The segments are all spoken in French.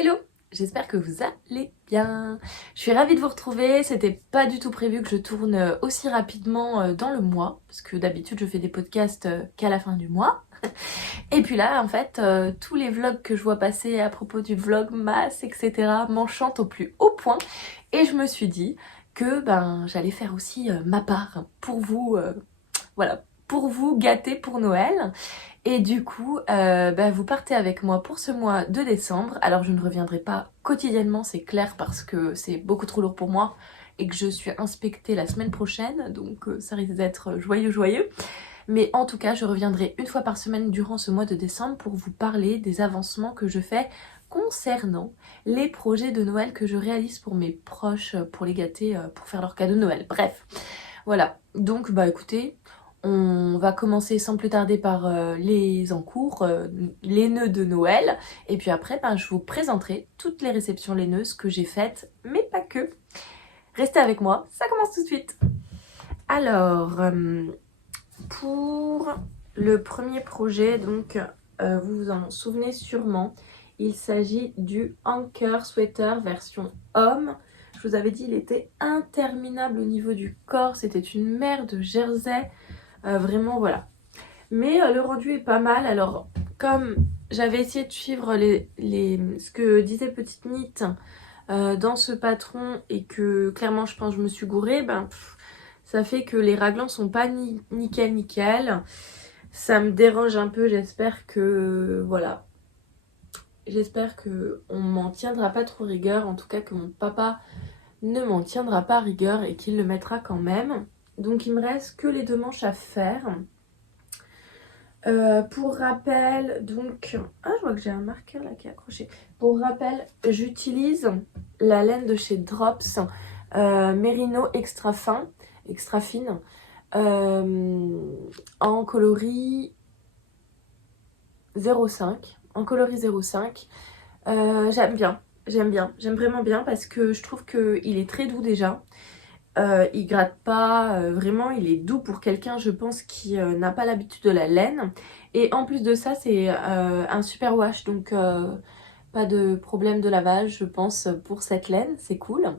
Hello, j'espère que vous allez bien. Je suis ravie de vous retrouver, c'était pas du tout prévu que je tourne aussi rapidement dans le mois, parce que d'habitude je fais des podcasts qu'à la fin du mois. Et puis là, en fait, tous les vlogs que je vois passer à propos du vlogmas, etc. m'enchantent au plus haut point. Et je me suis dit que j'allais faire aussi ma part pour vous, voilà, pour vous gâter pour Noël. Et du coup, vous partez avec moi pour ce mois de décembre. Alors je ne reviendrai pas quotidiennement, c'est clair, parce que c'est beaucoup trop lourd pour moi et que je suis inspectée la semaine prochaine, donc ça risque d'être joyeux. Mais en tout cas, je reviendrai une fois par semaine durant ce mois de décembre pour vous parler des avancements que je fais concernant les projets de Noël que je réalise pour mes proches, pour les gâter, pour faire leur cadeau de Noël. Bref, voilà. Donc écoutez, on va commencer sans plus tarder par les encours, les nœuds de Noël. Et puis après, je vous présenterai toutes les réceptions laineuses que j'ai faites, mais pas que. Restez avec moi, ça commence tout de suite. Alors, pour le premier projet, donc vous vous en souvenez sûrement, il s'agit du Anker Sweater version homme. Je vous avais dit, il était interminable au niveau du corps, c'était une mer de jersey. Vraiment, voilà. Mais le rendu est pas mal. Alors, comme j'avais essayé de suivre ce que disait Petite Knit dans ce patron et que clairement, je pense que je me suis gourée, ça fait que les raglans sont pas nickel. Ça me dérange un peu. J'espère que, voilà. J'espère que on m'en tiendra pas trop rigueur. En tout cas, que mon papa ne m'en tiendra pas rigueur et qu'il le mettra quand même. Donc, il me reste que les deux manches à faire. Pour rappel, donc... Ah, je vois que j'ai un marqueur là qui est accroché. Pour rappel, j'utilise la laine de chez Drops Merino extra fin, extra fine, en coloris 0,5. En coloris 0,5. J'aime vraiment bien parce que je trouve qu'il est très doux déjà. Il gratte pas, vraiment il est doux pour quelqu'un je pense qui n'a pas l'habitude de la laine. Et en plus de ça c'est un super wash, donc pas de problème de lavage je pense pour cette laine, c'est cool.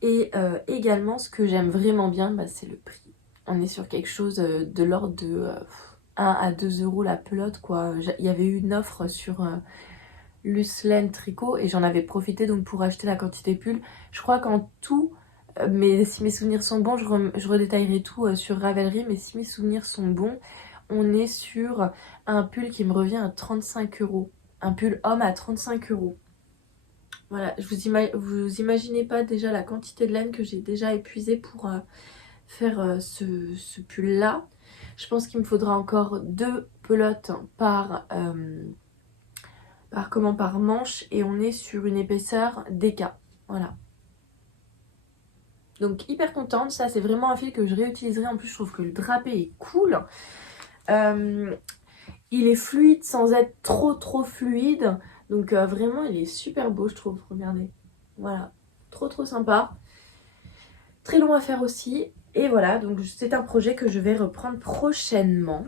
Et également ce que j'aime vraiment bien c'est le prix. On est sur quelque chose de l'ordre de 1 à 2 euros la pelote quoi. Il y avait eu une offre sur Luce Laine Tricot et j'en avais profité donc pour acheter la quantité pull. Je crois qu'en tout, mais si mes souvenirs sont bons, je redétaillerai tout sur Ravelry, mais si mes souvenirs sont bons, on est sur un pull qui me revient à 35 euros. Un pull homme à 35 euros. Voilà, vous imaginez pas déjà la quantité de laine que j'ai déjà épuisée pour faire ce pull là. Je pense qu'il me faudra encore 2 pelotes par manche et on est sur une épaisseur DK. Voilà. Donc hyper contente, ça c'est vraiment un fil que je réutiliserai. En plus je trouve que le drapé est cool. Il est fluide sans être trop fluide. Donc vraiment il est super beau je trouve, regardez. Voilà, trop sympa. Très long à faire aussi. Et voilà, donc c'est un projet que je vais reprendre prochainement.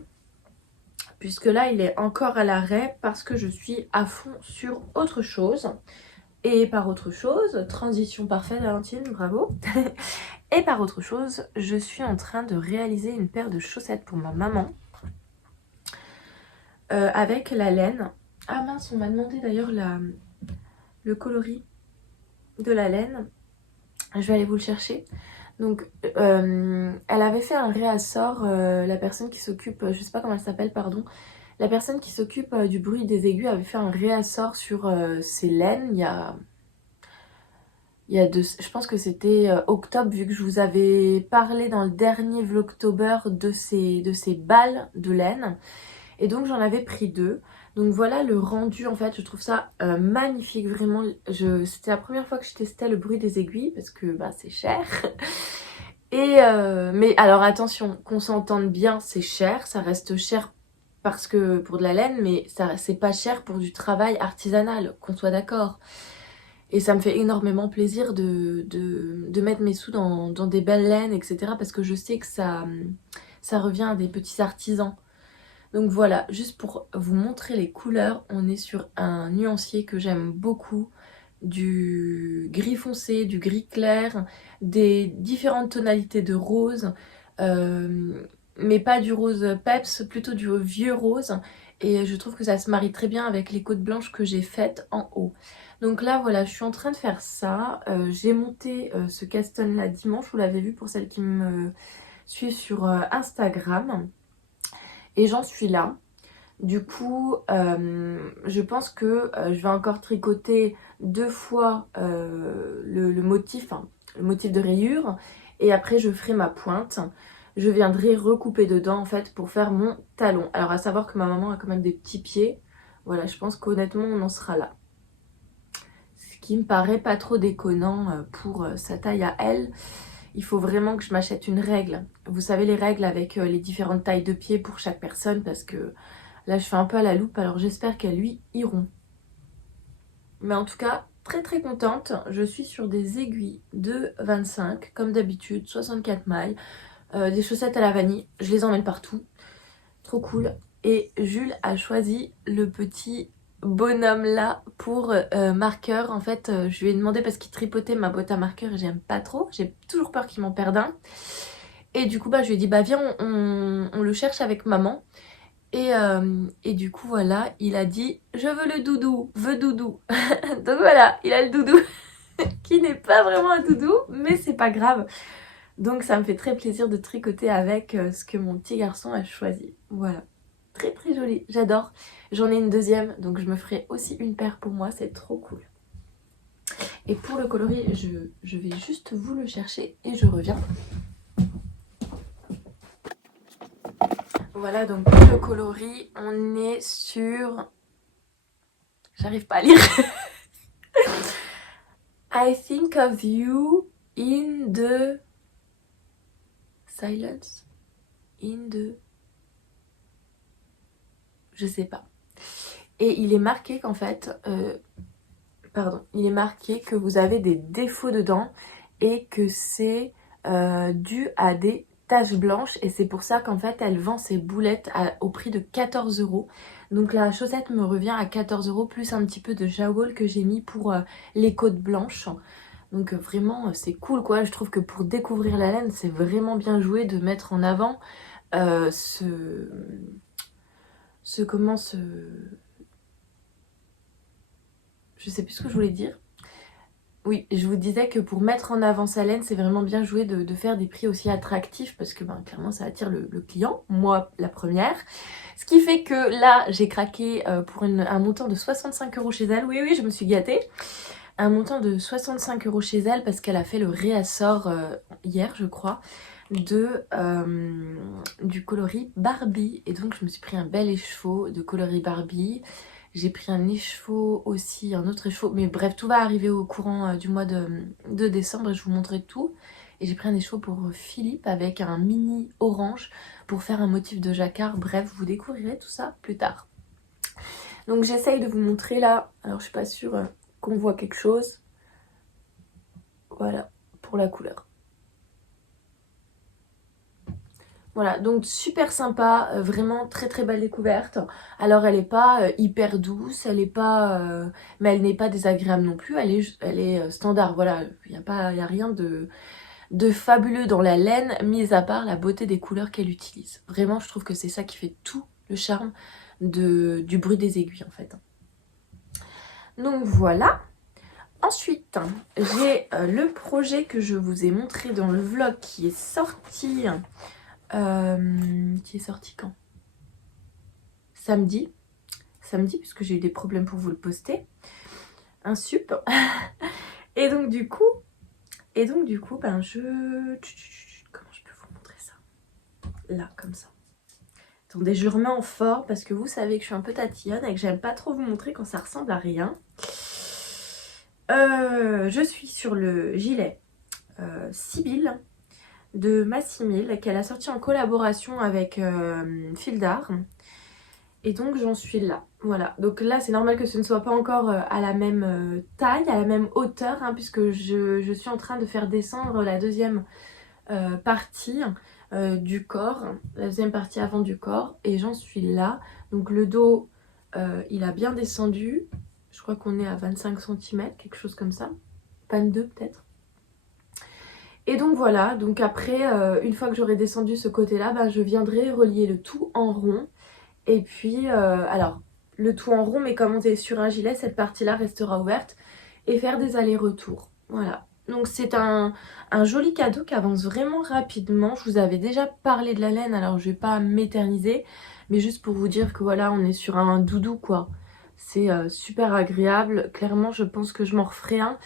Puisque là il est encore à l'arrêt parce que je suis à fond sur autre chose. Et par autre chose, transition parfaite Valentine, bravo. Et par autre chose, je suis en train de réaliser une paire de chaussettes pour ma maman. Avec la laine. Ah mince, on m'a demandé d'ailleurs le coloris de la laine. Je vais aller vous le chercher. Donc, elle avait fait un réassort, la personne qui s'occupe, je sais pas comment elle s'appelle, pardon. La personne qui s'occupe du bruit des aiguilles avait fait un réassort sur ces laines je pense que c'était octobre, vu que je vous avais parlé dans le dernier Vlogtober de ces balles de laine. Et donc j'en avais pris 2. Donc voilà le rendu, en fait je trouve ça magnifique, vraiment. C'était la première fois que je testais le bruit des aiguilles parce que c'est cher. Et mais alors attention, qu'on s'entende bien, c'est cher, ça reste cher parce que pour de la laine, mais c'est pas cher pour du travail artisanal, qu'on soit d'accord. Et ça me fait énormément plaisir de mettre mes sous dans des belles laines, etc. Parce que je sais que ça revient à des petits artisans. Donc voilà, juste pour vous montrer les couleurs, on est sur un nuancier que j'aime beaucoup, du gris foncé, du gris clair, des différentes tonalités de rose, mais pas du rose peps, plutôt du vieux rose. Et je trouve que ça se marie très bien avec les côtes blanches que j'ai faites en haut. Donc là voilà, je suis en train de faire ça. J'ai monté ce caston là dimanche, vous l'avez vu pour celles qui me suivent sur Instagram. Et j'en suis là. Du coup, je pense que je vais encore tricoter 2 fois le motif, hein, le motif de rayure. Et après, je ferai ma pointe. Je viendrai recouper dedans, en fait, pour faire mon talon. Alors, à savoir que ma maman a quand même des petits pieds. Voilà, je pense qu'honnêtement, on en sera là. Ce qui me paraît pas trop déconnant pour sa taille à elle. Il faut vraiment que je m'achète une règle. Vous savez, les règles avec les différentes tailles de pieds pour chaque personne, parce que là, je fais un peu à la loupe, alors j'espère qu'elles lui iront. Mais en tout cas, très très contente. Je suis sur des aiguilles de 25, comme d'habitude, 64 mailles. Des chaussettes à la vanille, je les emmène partout. Trop cool. Et Jules a choisi le petit bonhomme là pour marqueur. En fait, je lui ai demandé parce qu'il tripotait ma boîte à marqueur et j'aime pas trop. J'ai toujours peur qu'il m'en perde un. Et du coup, bah, je lui ai dit, bah viens, on le cherche avec maman. Et du coup voilà, il a dit je veux le doudou, veux doudou. Donc voilà, il a le doudou qui n'est pas vraiment un doudou, mais c'est pas grave. Donc ça me fait très plaisir de tricoter avec ce que mon petit garçon a choisi. Voilà, très très joli, j'adore. J'en ai une deuxième, donc je me ferai aussi une paire pour moi, c'est trop cool. Et pour le coloris, je vais juste vous le chercher et je reviens. Voilà, donc pour le coloris, on est sur... J'arrive pas à lire. I think of you in the silence. In the... Je sais pas. Et il est marqué qu'en fait... pardon. Il est marqué que vous avez des défauts dedans et que c'est dû à des taches blanches. Et c'est pour ça qu'en fait, elle vend ses boulettes au prix de 14 €. Donc la chaussette me revient à 14 € plus un petit peu de jowl que j'ai mis pour les côtes blanches. Donc vraiment c'est cool quoi, je trouve que pour découvrir la laine c'est vraiment bien joué de mettre en avant je sais plus ce que je voulais dire. Oui, je vous disais que pour mettre en avant sa laine, c'est vraiment bien joué de faire des prix aussi attractifs parce que ben, clairement ça attire le client, moi la première. Ce qui fait que là j'ai craqué pour un montant de 65 € chez elle. Oui, oui, je me suis gâtée. Un montant de 65 € chez elle parce qu'elle a fait le réassort hier je crois du coloris Barbie. Et donc je me suis pris un bel écheveau de coloris Barbie. J'ai pris un écheveau aussi, un autre écheveau. Mais bref, tout va arriver au courant du mois de décembre et je vous montrerai tout. Et j'ai pris un écheveau pour Philippe avec un mini orange pour faire un motif de jacquard. Bref, vous découvrirez tout ça plus tard. Donc j'essaye de vous montrer là. Alors je suis pas sûre qu'on voit quelque chose. Voilà, pour la couleur. Voilà, donc super sympa, vraiment très très belle découverte. Alors elle est pas hyper douce, elle est pas, mais elle n'est pas désagréable non plus, elle est standard, voilà. Il n'y a rien de fabuleux dans la laine, mis à part la beauté des couleurs qu'elle utilise. Vraiment, je trouve que c'est ça qui fait tout le charme du bruit des aiguilles en fait. Donc voilà. Ensuite, j'ai le projet que je vous ai montré dans le vlog qui est sorti... qui est sorti quand? Samedi, puisque j'ai eu des problèmes pour vous le poster. Un sup. Et donc du coup, ben comment je peux vous montrer ça? Là, comme ça. Attendez, je remets en fort parce que vous savez que je suis un peu tatillonne et que j'aime pas trop vous montrer quand ça ressemble à rien. Je suis sur le gilet Sibylle de Massimil qu'elle a sorti en collaboration avec Fil d'Art. Et donc j'en suis là, voilà. Donc là c'est normal que ce ne soit pas encore à la même taille, à la même hauteur, hein, puisque je suis en train de faire descendre la deuxième partie. du corps, la deuxième partie avant du corps, et j'en suis là. Donc le dos, il a bien descendu, je crois qu'on est à 25 cm, quelque chose comme ça, 22 peut-être. Et donc voilà, donc après, une fois que j'aurai descendu ce côté-là, ben, je viendrai relier le tout en rond. Et puis, alors, le tout en rond, mais comme on est sur un gilet, cette partie-là restera ouverte. Et faire des allers-retours, voilà. Donc c'est un joli cadeau qui avance vraiment rapidement. Je vous avais déjà parlé de la laine, alors je vais pas m'éterniser. Mais juste pour vous dire que voilà, on est sur un doudou quoi. C'est super agréable. Clairement, je pense que je m'en referai un.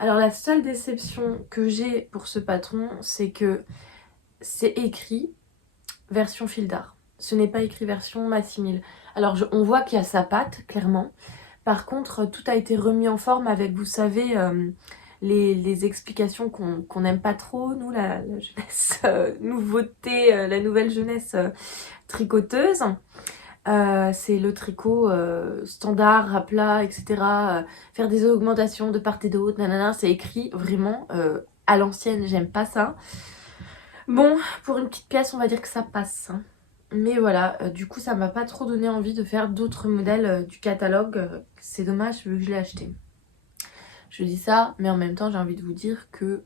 Alors la seule déception que j'ai pour ce patron, c'est que c'est écrit version fil d'art. Ce n'est pas écrit version Massimil. Alors on voit qu'il y a sa patte, clairement. Par contre, tout a été remis en forme avec, vous savez, les explications qu'on n'aime pas trop, nous, la jeunesse nouveauté, la nouvelle jeunesse tricoteuse. C'est le tricot standard, à plat, etc. Faire des augmentations de part et d'autre, nanana, c'est écrit vraiment à l'ancienne, j'aime pas ça. Bon, pour une petite pièce, on va dire que ça passe. Hein. Mais voilà, du coup, ça m'a pas trop donné envie de faire d'autres modèles du catalogue. C'est dommage vu que je l'ai acheté. Je dis ça, mais en même temps, j'ai envie de vous dire que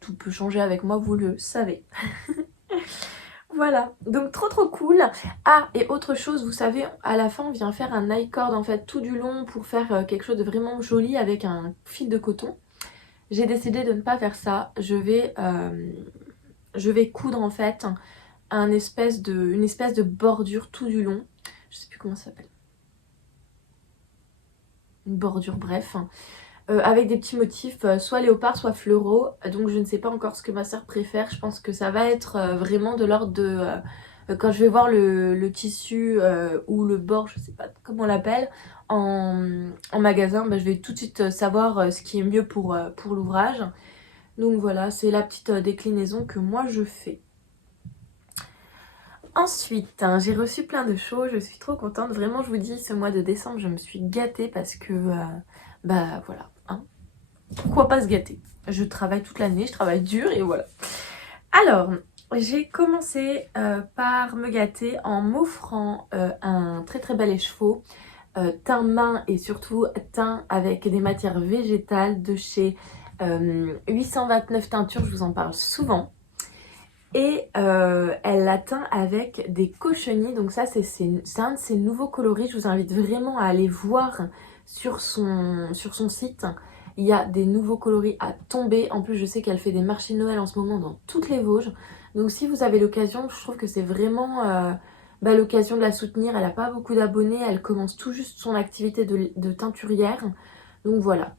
tout peut changer avec moi, vous le savez. Voilà, donc trop cool. Ah, et autre chose, vous savez, à la fin, on vient faire un I-cord en fait tout du long pour faire quelque chose de vraiment joli avec un fil de coton. J'ai décidé de ne pas faire ça. Je vais coudre en fait une espèce de bordure tout du long. Je sais plus comment ça s'appelle. Une bordure, bref. Avec des petits motifs, soit léopard, soit fleuraux. Donc je ne sais pas encore ce que ma soeur préfère. Je pense que ça va être vraiment de l'ordre de... quand je vais voir le tissu ou le bord, je sais pas comment on l'appelle, en magasin, bah, je vais tout de suite savoir ce qui est mieux pour l'ouvrage. Donc voilà, c'est la petite déclinaison que moi je fais. Ensuite, hein, j'ai reçu plein de choses, je suis trop contente. Vraiment, je vous dis, ce mois de décembre, je me suis gâtée parce que, bah voilà, hein. Pourquoi pas se gâter? Je travaille toute l'année, je travaille dur et voilà. Alors, j'ai commencé par me gâter en m'offrant un très bel écheveau, teint main et surtout teint avec des matières végétales de chez 829 teintures, je vous en parle souvent. Et elle l'a teint avec des cochenilles, donc ça c'est un de ses nouveaux coloris. Je vous invite vraiment à aller voir sur son site. Il y a des nouveaux coloris à tomber. En plus je sais qu'elle fait des marchés de Noël en ce moment dans toutes les Vosges. Donc si vous avez l'occasion, je trouve que c'est vraiment l'occasion de la soutenir. Elle n'a pas beaucoup d'abonnés, elle commence tout juste son activité de teinturière. Donc voilà.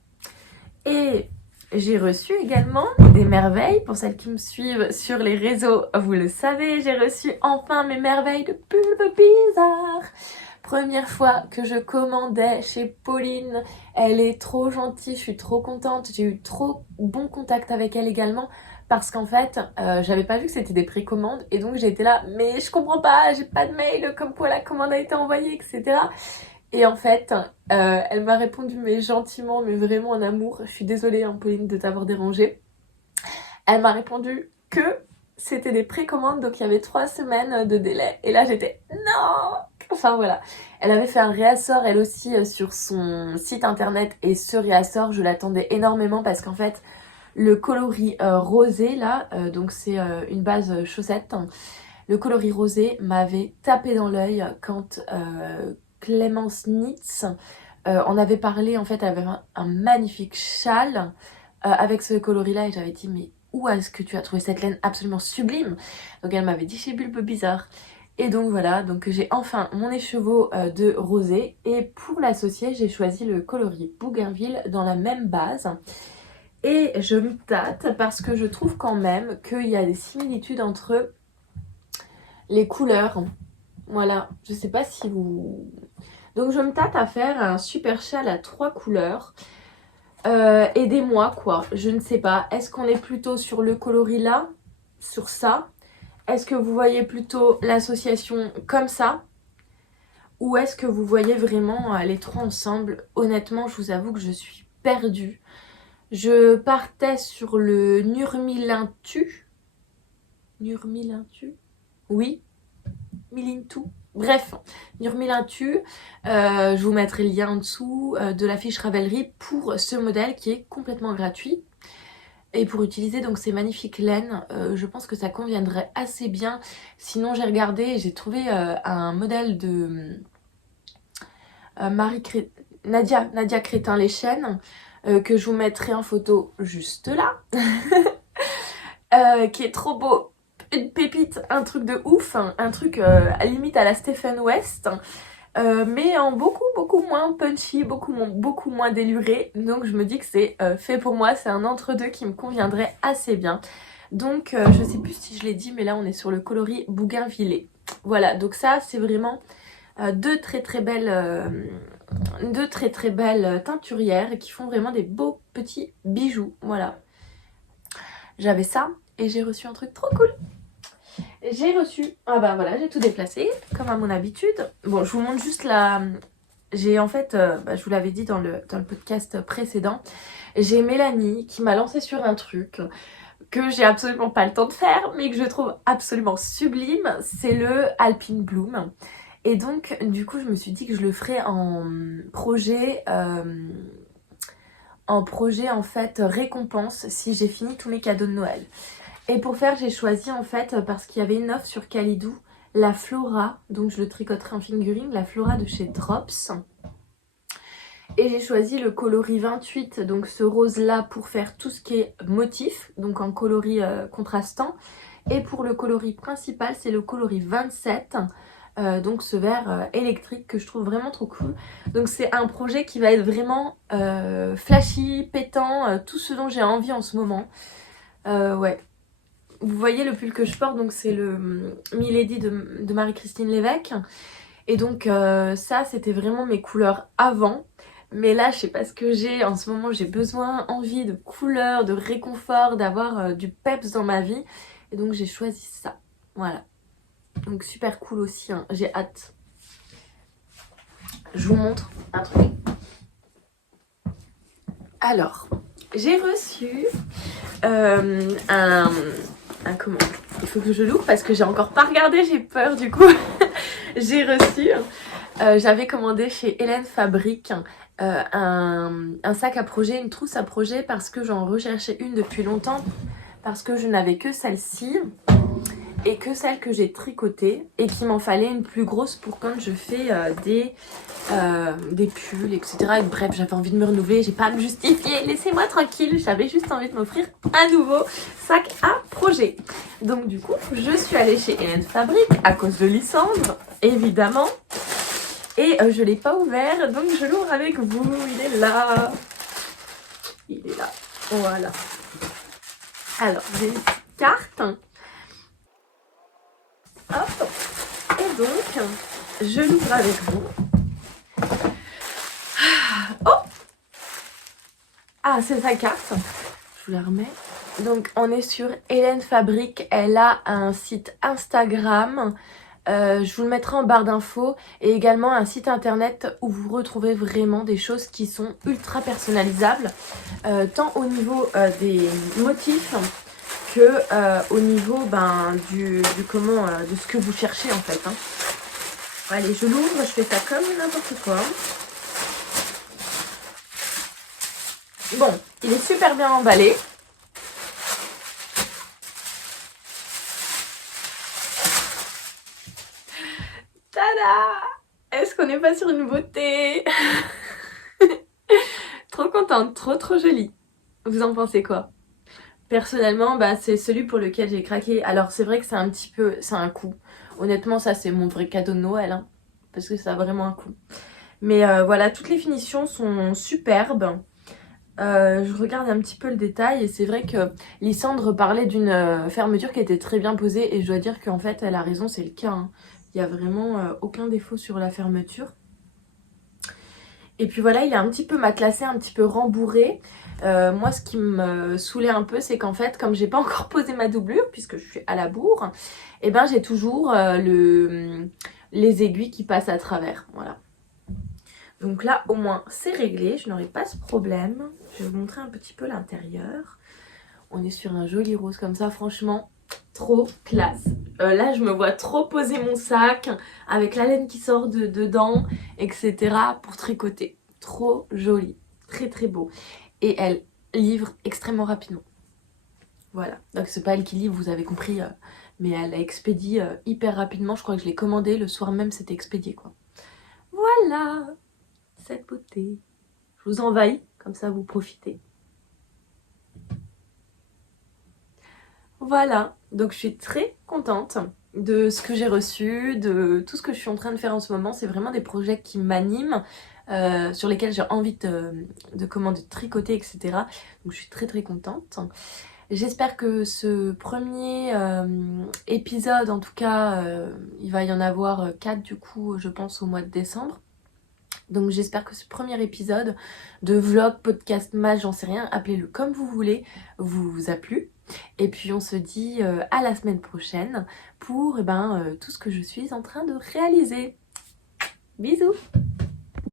Et j'ai reçu également des merveilles. Pour celles qui me suivent sur les réseaux, vous le savez, j'ai reçu enfin mes merveilles de Pulpe Bizarre. Première fois que je commandais chez Pauline. Elle est trop gentille, je suis trop contente. J'ai eu trop bon contact avec elle également. Parce qu'en fait, j'avais pas vu que c'était des précommandes. Et donc j'ai été là, mais je comprends pas, j'ai pas de mail comme quoi la commande a été envoyée, etc. Et en fait, elle m'a répondu mais gentiment, mais vraiment en amour. Je suis désolée hein, Pauline de t'avoir dérangée. Elle m'a répondu que c'était des précommandes, donc il y avait 3 semaines de délai. Et là j'étais non. Enfin voilà. Elle avait fait un réassort elle aussi sur son site internet. Et ce réassort, je l'attendais énormément parce qu'en fait, le coloris rosé là, donc c'est une base chaussette. Le coloris rosé m'avait tapé dans l'œil quand... Clémence Nitz on avait parlé, en fait, elle avait un magnifique châle avec ce coloris-là et j'avais dit mais où est-ce que tu as trouvé cette laine absolument sublime? Donc elle m'avait dit chez Bulbe Bizarre. Et donc voilà, donc j'ai enfin mon écheveau de rosé et pour l'associer j'ai choisi le coloris Bougainville dans la même base. Et je me tâte parce que je trouve quand même qu'il y a des similitudes entre les couleurs. Voilà, je sais pas si vous... Donc je me tâte à faire un super châle à 3 couleurs. Aidez-moi quoi, je ne sais pas. Est-ce qu'on est plutôt sur le coloris là? Sur ça? Est-ce que vous voyez plutôt l'association comme ça? Ou est-ce que vous voyez vraiment les trois ensemble? Honnêtement, je vous avoue que je suis perdue. Je partais sur le Nurmilintu. Nurmilintu. Oui, Milintu. Bref, Nurmilintu. Je vous mettrai le lien en dessous de la fiche Ravelry pour ce modèle qui est complètement gratuit. Et pour utiliser donc ces magnifiques laines, je pense que ça conviendrait assez bien. Sinon j'ai regardé et j'ai trouvé un modèle de Nadia Crétin-Léchène que je vous mettrai en photo juste là. Qui est trop beau. Une pépite, un truc de ouf, un truc à limite à la Stephen West. Mais en beaucoup moins punchy, beaucoup moins déluré. Donc je me dis que c'est fait pour moi, c'est un entre-deux qui me conviendrait assez bien. Donc je sais plus si je l'ai dit, mais là on est sur le coloris Bougainvillé. Voilà, donc ça c'est vraiment deux très belles teinturières qui font vraiment des beaux petits bijoux. Voilà. J'avais ça et j'ai reçu un truc trop cool. J'ai reçu, ah bah voilà, j'ai tout déplacé, comme à mon habitude. Bon, je vous montre juste la... J'ai en fait, je vous l'avais dit dans le podcast précédent, j'ai Mélanie qui m'a lancé sur un truc que j'ai absolument pas le temps de faire, mais que je trouve absolument sublime, c'est le Alpine Bloom. Et donc, du coup, je me suis dit que je le ferais en projet en fait récompense si j'ai fini tous mes cadeaux de Noël. Et pour faire, j'ai choisi en fait, parce qu'il y avait une offre sur Kalidou, la Flora, donc je le tricoterai en fingering, la Flora de chez Drops. Et j'ai choisi le coloris 28, donc ce rose là pour faire tout ce qui est motif, donc en coloris contrastant. Et pour le coloris principal, c'est le coloris 27, donc ce vert électrique que je trouve vraiment trop cool. Donc c'est un projet qui va être vraiment flashy, pétant, tout ce dont j'ai envie en ce moment. Ouais. Vous voyez le pull que je porte, donc c'est le Milady de Marie-Christine Lévesque. Et donc ça, c'était vraiment mes couleurs avant. Mais là, je sais pas ce que j'ai. En ce moment, j'ai besoin, envie de couleurs, de réconfort, d'avoir du peps dans ma vie. Et donc j'ai choisi ça. Voilà. Donc super cool aussi, hein. J'ai hâte. Je vous montre un truc. Alors, j'ai reçu comment? Il faut que je l'ouvre parce que j'ai encore pas regardé, j'ai peur du coup. J'ai reçu, j'avais commandé chez Hélène Fabrique un sac à projet, une trousse à projet parce que j'en recherchais une depuis longtemps parce que je n'avais que celle-ci et que celle que j'ai tricotée et qu'il m'en fallait une plus grosse pour quand je fais des pulls, etc. Et bref, j'avais envie de me renouveler, j'ai pas à me justifier, laissez-moi tranquille, j'avais juste envie de m'offrir un nouveau sac à projet. Donc du coup, je suis allée chez Hélène Fabrique à cause de Lysandre, évidemment. Et je l'ai pas ouvert, donc je l'ouvre avec vous. Il est là. Il est là. Voilà. Alors, j'ai une petite carte. Hop. Et donc, je l'ouvre avec vous. Oh! Ah, c'est sa carte. Je vous la remets. Donc, on est sur Hélène Fabrique. Elle a un site Instagram. Je vous le mettrai en barre d'infos. Et également un site internet où vous retrouvez vraiment des choses qui sont ultra personnalisables. Tant au niveau des motifs que au niveau de ce que vous cherchez en fait. Hein. Allez, je l'ouvre. Je fais ça comme n'importe quoi. Bon, il est super bien emballé. Tada! Est-ce qu'on n'est pas sur une beauté? Trop contente, trop jolie. Vous en pensez quoi? Personnellement, c'est celui pour lequel j'ai craqué. Alors c'est vrai que c'est un petit peu, c'est un coup. Honnêtement, ça c'est mon vrai cadeau de Noël, hein, parce que ça a vraiment un coup. Mais voilà, toutes les finitions sont superbes. Je regarde un petit peu le détail et c'est vrai que Lysandre parlait d'une fermeture qui était très bien posée et je dois dire qu'en fait elle a raison, c'est le cas. Hein. Il n'y a vraiment aucun défaut sur la fermeture. Et puis voilà, il est un petit peu matelassé, un petit peu rembourré. Moi, ce qui me saoulait un peu, c'est qu'en fait, comme j'ai pas encore posé ma doublure, puisque je suis à la bourre, et ben j'ai toujours les aiguilles qui passent à travers. Voilà. Donc là, au moins, c'est réglé. Je n'aurai pas ce problème. Je vais vous montrer un petit peu l'intérieur. On est sur un joli rose comme ça. Franchement, trop classe. Là, je me vois trop poser mon sac avec la laine qui sort dedans, etc. pour tricoter. Trop joli, très très beau. Et elle livre extrêmement rapidement. Voilà, donc c'est pas elle qui livre, vous avez compris, mais elle a expédié hyper rapidement. Je crois que je l'ai commandé, le soir même c'était expédié quoi. Voilà, cette beauté. Je vous envahis, comme ça vous profitez. Voilà, donc je suis très contente de ce que j'ai reçu, de tout ce que je suis en train de faire en ce moment. C'est vraiment des projets qui m'animent, sur lesquels j'ai envie de tricoter, etc. Donc je suis très très contente. J'espère que ce premier épisode, en tout cas, il va y en avoir 4 du coup, je pense, au mois de décembre. Donc j'espère que ce premier épisode de vlog, podcast, match, j'en sais rien, appelez-le comme vous voulez, vous a plu. Et puis on se dit à la semaine prochaine pour tout ce que je suis en train de réaliser. Bisous!